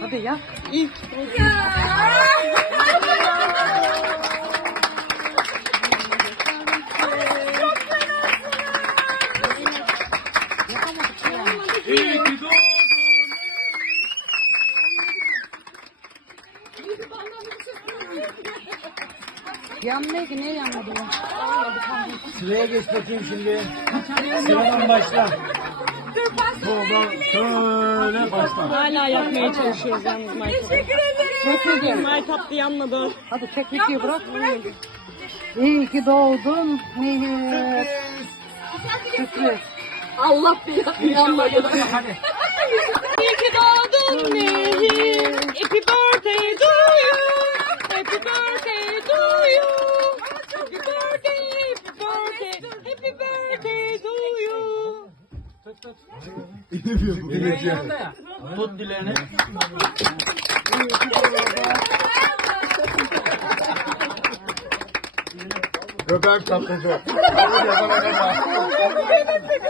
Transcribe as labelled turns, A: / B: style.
A: Hadi yak.
B: İlk.
C: Doğdun.
A: Yanmıyor ki ne yanmadı ya?
C: Sıraya geç bakayım şimdi. Sıradan başla. Soldan şöyle başla.
B: Hala yapmaya çalışıyoruz yalnız Maytap.
A: Çok iyi.
B: Maytap da yanmadı.
A: Hadi çek videoyu bırak. İyi ki doğdun Nehir. Sürpriz.
D: Allah bir yanmadı.
C: Hadi.
B: İyi ki doğdun Nehir. Happy birthday to you. Happy birthday to you. Happy birthday, happy birthday, happy birthday to you.
C: Tut dileğini.
E: Göbek tatlıcı.